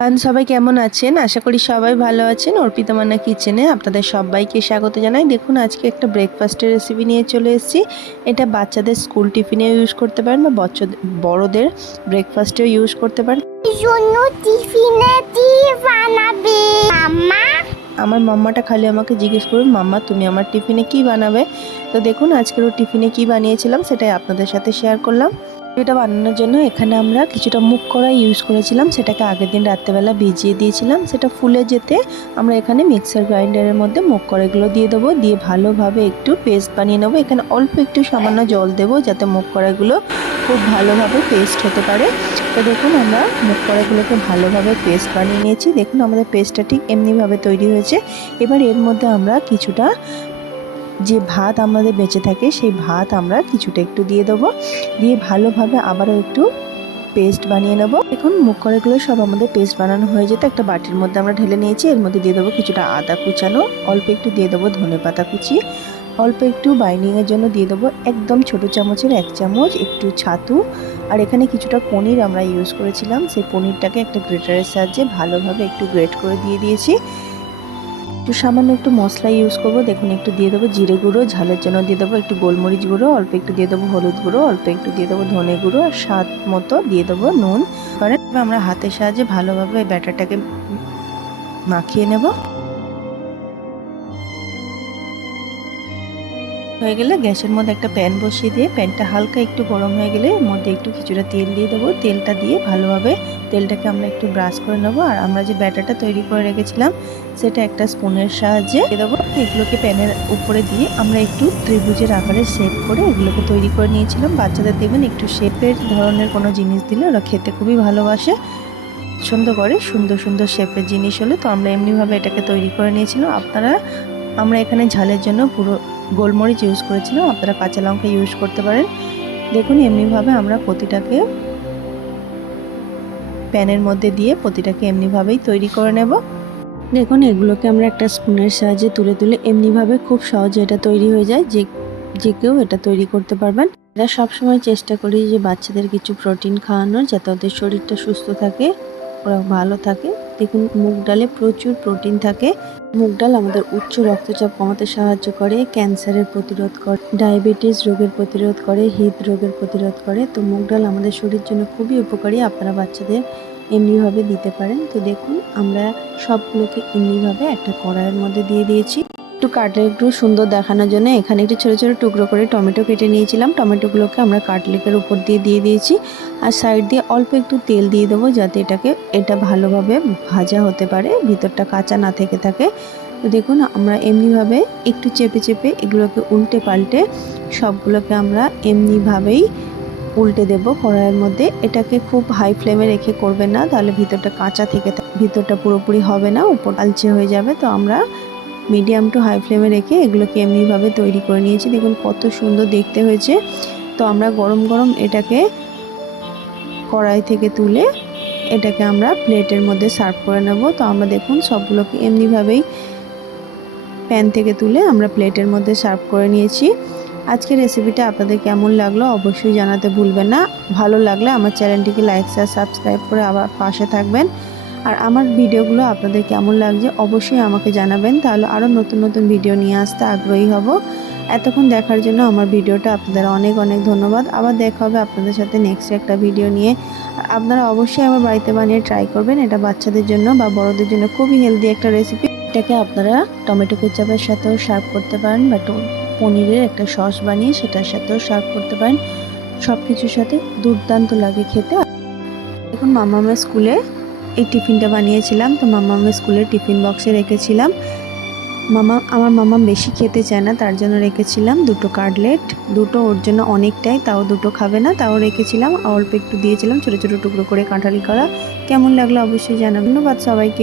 সবাই কেমন আছেন? আশা করি সবাই ভালো আছেন। অর্পিতা মান্না কিচেনে আপনাদের সবাইকে স্বাগত জানাই। দেখুন আজকে একটা ব্রেকফাস্টের রেসিপি নিয়ে চলে এসেছি। এটা বাচ্চাদের স্কুল টিফিনেও ইউজ করতে পারেন বা বড়দের ব্রেকফাস্টেও ইউজ করতে পারেন। জন্য টিফিনে কি বানাবে মাম্মা? আমার মাম্মাটা খালি আমাকে জিজ্ঞেস করুন, মাম্মা তুমি আমার টিফিনে কি বানাবে? তো দেখুন আজকের ও টিফিনে কি বানিয়েছিলাম সেটাই আপনাদের সাথে শেয়ার করলাম। এটা বানানোর জন্য এখানে আমরা কিছুটা মুগ কড়াই ইউজ করেছিলাম, সেটাকে আগের দিন রাত্রেবেলা ভিজিয়ে দিয়েছিলাম। সেটা ফুলে যেতে আমরা এখানে মিক্সার গ্রাইন্ডারের মধ্যে মুগ কড়াইগুলো দিয়ে দেবো, দিয়ে ভালোভাবে একটু পেস্ট বানিয়ে নেবো। এখানে অল্প একটু সামান্য জল দেবো যাতে মুগ কড়াইগুলো খুব ভালোভাবে পেস্ট হতে পারে। তো দেখুন আমরা মুগ কড়াইগুলোকে ভালোভাবে পেস্ট বানিয়ে নিয়েছি। দেখুন আমাদের পেস্টটা ঠিক এমনিভাবে তৈরি হয়েছে। এবার এর মধ্যে আমরা কিছুটা যে ভাত আমাদের বেঁচে থাকে সেই ভাত আমরা কিছুটা একটু দিয়ে দেবো, দিয়ে ভালোভাবে আবারও একটু পেস্ট বানিয়ে নেবো। এখন মুগ কড়াইগুলো সব আমাদের পেস্ট বানানো হয়ে যেত একটা বাটির মধ্যে আমরা ঢেলে নিয়েছি। এর মধ্যে দিয়ে দেবো কিছুটা আদা কুচানো, অল্প একটু দিয়ে দেবো ধনেপাতা কুচি, অল্প একটু বাইন্ডিংয়ের জন্য দিয়ে দেবো একদম ছোটো চামচের 1 চামচ একটু ছাতু, আর এখানে কিছুটা পনির আমরা ইউজ করেছিলাম। সেই পনিরটাকে একটা গ্রেটারের সাহায্যে ভালোভাবে একটু গ্রেট করে দিয়ে দিয়েছি। একটু সামান্য একটু মশলা ইউজ করব। দেখুন একটু দিয়ে দেবো জিরে গুঁড়ো, ঝালের জন্য দিয়ে দেবো একটু গোলমরিচ গুঁড়ো, অল্প একটু দিয়ে দেবো হলুদ গুঁড়ো, অল্প একটু দিয়ে দেবো ধনে গুঁড়ো, আর স্বাদ মতো দিয়ে দেবো নুন। এবার আমরা হাতের সাহায্যে ভালোভাবে এই ব্যাটারটাকে মাখিয়ে নেব। হয়ে গেলে গ্যাসের মধ্যে একটা প্যান বসিয়ে দিয়ে প্যানটা হালকা একটু গরম হয়ে গেলে এর মধ্যে একটু কিছুটা তেল দিয়ে দেবো। তেলটা দিয়ে ভালোভাবে তেলটাকে আমরা একটু ব্রাশ করে নেবো, আর আমরা যে ব্যাটারটা তৈরি করে রেখেছিলাম সেটা একটা স্পুনের সাহায্যে দিয়ে দেবো। এগুলোকে প্যানের উপরে দিয়ে আমরা একটু ত্রিভুজের আকারে শেপ করে এগুলোকে তৈরি করে নিয়েছিলাম। বাচ্চাদের দেখবেন একটু শেপের ধরনের কোনো জিনিস দিলে ওরা খেতে খুবই ভালোবাসে, পছন্দ করে। সুন্দর সুন্দর শেপের জিনিস হলে তো আমরা এমনিভাবে এটাকে তৈরি করে নিয়েছিলাম। আমরা এখানে ঝালের জন্য পুরো গোলমরিচ ইউজ করেছিলাম, আপনারা কাঁচা লঙ্কা ইউজ করতে পারেন। দেখুন এমনিভাবে আমরা প্রতিটাকে প্যানের মধ্যে দিয়ে প্রতিটাকে এমনিভাবেই তৈরি করে নেব। দেখুন এগুলোকে আমরা একটা স্পুনের সাহায্যে তুলে তুলে এমনিভাবে খুব সহজে এটা তৈরি হয়ে যায়, যে কেউ এটা তৈরি করতে পারবেন। এটা সবসময় চেষ্টা করি যে বাচ্চাদের কিছু প্রোটিন খাওয়ানোর, যাতে ওদের শরীরটা সুস্থ থাকে, ওরা ভালো থাকে। দেখুন মুগ ডালে প্রচুর প্রোটিন থাকে। মুগ ডাল আমাদের উচ্চ রক্তচাপ কমাতে সাহায্য করে, ক্যান্সারের প্রতিরোধ করে, ডায়াবেটিস রোগের প্রতিরোধ করে, হৃদরোগের প্রতিরোধ করে। তো মুগ ডাল আমাদের শরীরের জন্য খুবই উপকারী, আপনারা বাচ্চাদের এমনিভাবে দিতে পারেন। তো দেখুন আমরা সবগুলোকে এমনিভাবে একটা কড়াইয়ের মধ্যে দিয়ে দিয়েছি। একটু কাটলেট একটু সুন্দর দেখানোর জন্য এখানে একটু ছোটো ছোটো টুকরো করে টমেটো কেটে নিয়েছিলাম। টমেটোগুলোকে আমরা কাটলেটের উপর দিয়ে দিয়েছি, আর সাইড দিয়ে অল্প একটু তেল দিয়ে দেবো যাতে এটা ভালোভাবে ভাজা হতে পারে, ভিতরটা কাঁচা না থেকে থাকে। তো দেখুন আমরা এমনিভাবে একটু চেপে চেপে এগুলোকে উল্টে পাল্টে সবগুলোকে আমরা এমনিভাবেই উল্টে দেব কড়াইয়ের মধ্যে। এটাকে খুব হাই ফ্লেমে রেখে করবেন না, তাহলে ভিতরটা কাঁচা থেকে ভিতরটা পুরোপুরি হবে না, উপর আলচে হয়ে যাবে। তো আমরা মিডিয়াম টু হাই ফ্লেমে রেখে এগুলোকে এমনিভাবে তৈরি করে নিয়েছি। দেখুন কত সুন্দর দেখতে হয়েছে। তো আমরা গরম গরম এটাকে কড়াই থেকে তুলে এটাকে আমরা প্লেটের মধ্যে সার্ভ করে নেব। তো আমরা দেখুন সবগুলোকে এমনিভাবেই প্যান থেকে তুলে আমরা প্লেটের মধ্যে সার্ভ করে নিয়েছি। আজকের রেসিপিটা আপনাদের কেমন লাগলো অবশ্যই জানাতে ভুলবেন না। ভালো লাগলে আমার চ্যানেলটিকে লাইক শেয়ার সাবস্ক্রাইব করে আবার পাশে থাকবেন। আর আমার ভিডিওগুলো আপনাদের কেমন লাগছে অবশ্যই আমাকে জানাবেন, তাহলে আরও নতুন নতুন ভিডিও নিয়ে আসতে আগ্রহী হব। এতক্ষণ দেখার জন্য আমার ভিডিওটা আপনাদের অনেক অনেক ধন্যবাদ। আবার দেখা হবে আপনাদের সাথে নেক্সট একটা ভিডিও নিয়ে। আর আপনারা অবশ্যই আমার বাড়িতে বানিয়ে ট্রাই করবেন, এটা বাচ্চাদের জন্য বা বড়দের জন্য খুবই হেলদি একটা রেসিপি। এটাকে আপনারা টমেটো কেচাপের সাথেও সার্ভ করতে পারেন, বা পনিরের একটা সস বানিয়ে সেটার সাথেও সার্ভ করতে পারেন। সব কিছুর সাথে দুর্দান্ত লাগে খেতে। এখন মামামের স্কুলে এই টিফিনটা বানিয়েছিলাম, তো মামামের স্কুলের টিফিন বক্সে রেখেছিলাম। আমার মামাম বেশি খেতে চায় না, তার জন্য রেখেছিলাম দুটো কাটলেট। দুটো ওর জন্য অনেকটাই, তাও দুটো খাবে না, তাও রেখেছিলাম। অল্প একটু দিয়েছিলাম ছোটো ছোটো টুকরো করে কাঁঠালি করা। কেমন লাগলো অবশ্যই জানাবেন। ধন্যবাদ সবাইকে।